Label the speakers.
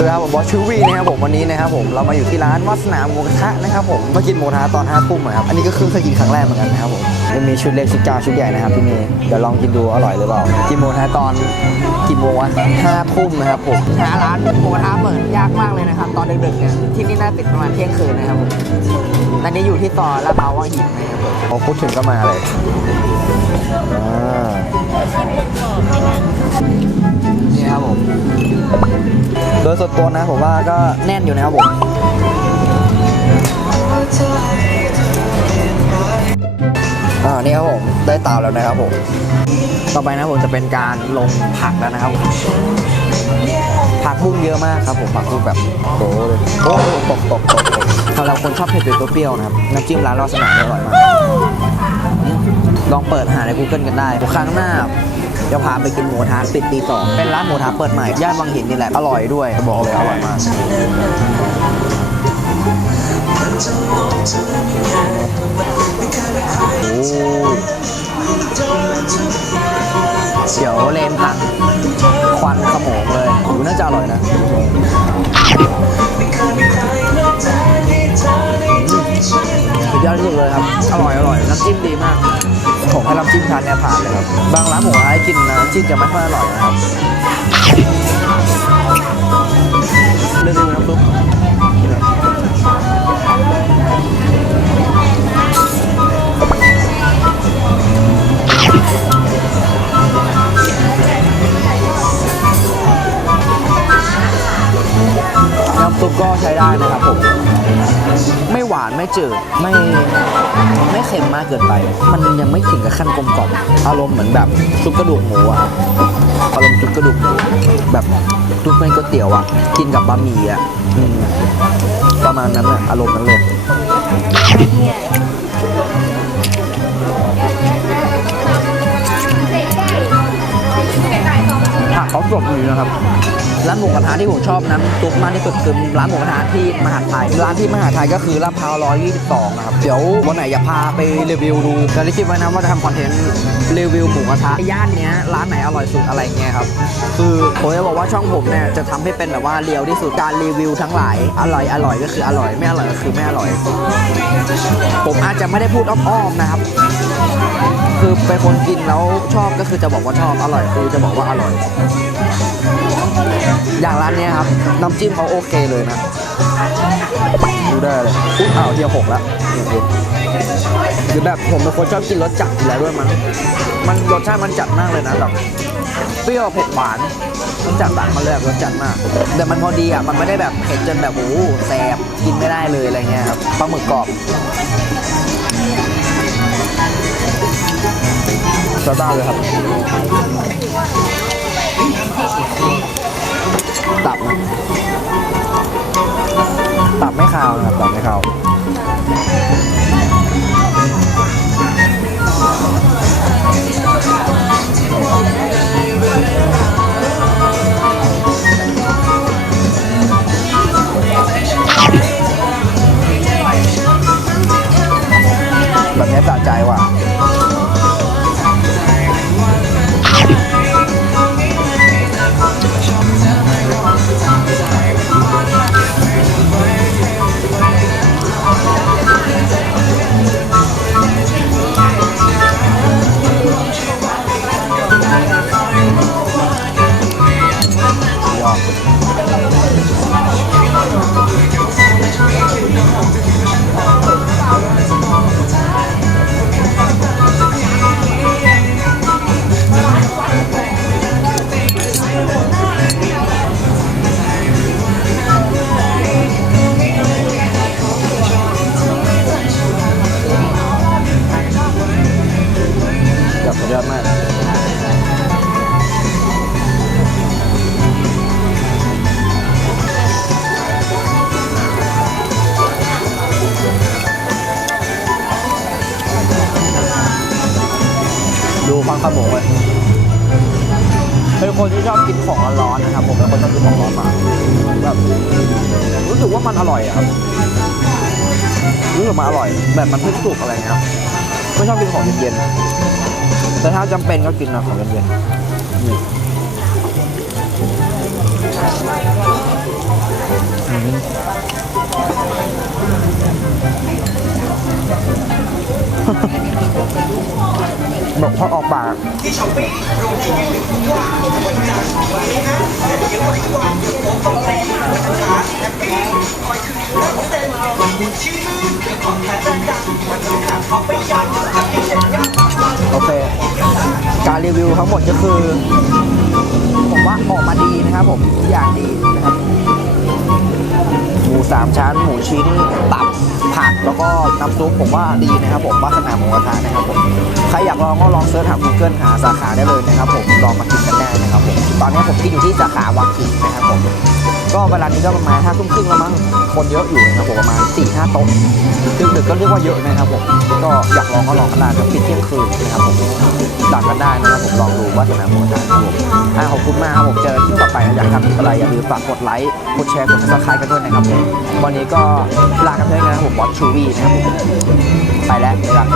Speaker 1: สวัสดีครับผมบอสชูวีนะครับผมวันนี้นะครับผมเรามาอยู่ที่ร้านวัสนาหมูกระทะนะครับผมมากินหมูกระทะตอน5ทุ่มนะครับอันนี้ก็คือเคยกินครั้งแรกเหมือนกันนะครับผมจะมีชุดเล็กชุดกลางชุดใหญ่นะครับที่นี่เดี๋ยวลองกินดูอร่อยหรือเปล่ากินหมูกระทะตอนกี่โมงวะห้าทุ่มนะครับผมหาร้านหมูกระทะเปิดยากมากเลยนะครับตอนดึกๆเนี่ยที่นี่น่าปิดประมาณเที่ยงคืนนะครับผมตอนนี้อยู่ที่ซอยลาดพร้าววังหินนะครับผมพอพูดถึงก็มาเลย ดยส่วนตัวนะผมว่าก็แน่นอยู่นะครับผมอ่านี่ครับผมได้ตาแล้วนะครับผม ต่อไปนะผมจะเป็นการลงผักแล้วนะครับ ผักบุ้งเยอะมากครับผมผักบุ้งแบบโตเลยโอ้ตกตกตกตกสำหรับคนชอบเผ็ดเปรี้ยวนะครับน้ำจิ้มร้านราสนามอร่อยมากลองเปิดหาใน Google กันได้ครั้งหน้า จะพาไปกินหมูกระทะปิดตีสองเป็นร้านหมูกระทะเปิดใหม่ย่านวังหินนี่แหละอร่อยด้วยบอกเลยอร่อยมากโอ้ยเดี๋ยวเลนพังควันขโมงเลยดูน่าจะอร่อยนะสุดยอดที่สุดเลยครับ อร่อยอร่อยน้ำจิ้มดีมาก ผมให้น้ำจิ้มทานเนี่ยผ่านเลยครับ บางร้านหมูกระทะให้กินนะน้ำจิ้มจะไม่ค่อยอร่อยนะครับเรื่องนี้น้ำซุป ซุปก็ใช้ได้นะครับผม ไม่หวานไม่จืดไม่ไม่เค็มมากเกินไป มันยังไม่ถึงกับขั้นกลมกล่อมอารมณ์เหมือนแบบซุปกระดูกหมูอะอารมณ์ซุปกระดูกหมูแบบซุปเป็นก๋วยเตี๋ยวอะกินกับบะหมี่อะอประมาณนั้นอะอารมณ์นั้นเลยผักเขาสดดีนะครับ ร้านหมูกระทะที่ผมชอบน้ำซุปมากที่สุดคือร้านหมูกระทะที่มหาดไทย ร้านที่มหาดไทยก็คือลาดพร้าว122นะครับ เดี๋ยววันไหนอยากพาไปรีวิวดูแต่ที่คิดไว้นะว่าจะทำคอนเทนต์รีวิวหมูกระทะย่านเนี้ยร้านไหนอร่อยสุดอะไรเงี้ยครับ คือผมจะบอกว่าช่องผมเนี่ยจะทำให้เป็นแบบว่าเรียวที่สุดการรีวิวทั้งหลายอร่อยอร่อยก็คืออร่อยไม่อร่อยก็คือไม่อร่อย ผมอาจจะไม่ได้พูดอ้อมๆนะครับคือเป็นคนกินแล้วชอบก็คือจะบอกว่าชอบอร่อยคือจะบอกว่าอร่อย อย่างร้านนี้ครับ น้ำจิ้มเขาโอเคเลยนะ ดูได้เลยอุ๊ยอ้าวเทียหกแล้วนี่ดูหรือแบบผมเป็นคนชอบกินรสจัดอยู่แล้วด้วยมั้งมันรสชาติมันจัดมากเลยนะแบบเปรี้ยวเผ็ดหวานมันจัดต่างกันเลยรสจัดมาก แต่มันพอดีอะมันไม่ได้แบบเผ็ดจนแบบโอ้โหแสบกินไม่ได้เลยอะไรเงี้ยครับปลาหมึกกรอบซาบ้าเลยครับ ตับนะตับไม่คาวนะครับตับไม่คาว ข้าวหมเป็นคนที่ชอบกินของร้อนนะครับ ผมเป็นคนชอบกินของร้อนมากแบบรู้สึกว่ามันอร่อยอะครับรู้สึกมาอร่อย แบบมันเพิ่งสุกอะไรเงี้ยไม่ชอบกินของเย็นๆแต่ถ้าจำเป็นก็กินนะของเย็นๆนี่อืม แบบพอออกปากโอเค การรีวิวทั้งหมดก็คือ ผมว่าออกมาดีนะครับผม อย่างดีนะครับ มูสามชั้น หมูชิ้น ตับ ผัก แล้วก็น้ำซุปผมว่าดีนะครับผมวาสนาหมูกระทะนะครับผม ใครอยากลองก็ลองเสิร์ชหา Google หาสาขาได้เลยนะครับผม ลองมากินกันได้นะครับผม ตอนนี้ผมกินอยู่ที่สาขาวังคิงนะครับผม ก็เวลานี้ก็ประมาณห้าทุ่มครึ่งแล้วมั้ง คนเยอะอยู่นะครับผมประมาณ4ี่ห้าโต๊ะดึกๆก็เรียกว่าเยอะนะครับผม ก็อยากลองก็ลองกันได้ปิดเที่ยงคืนนะครับผม กันได้นะครับผมลองดูว่าสนามูกระทะครับผมอ่าขอบคุณมากครับผมเจอที่ต่อไปนะอยากทำคลิปอะไรอย่าลืมฝากกดไลค์กดแชร์กดซับสไครต์กันด้วยนะครับผมวันนี้ก็ลากันด้วยนะครับผมบอสชูวีนะครับผมไปแล้วไปละ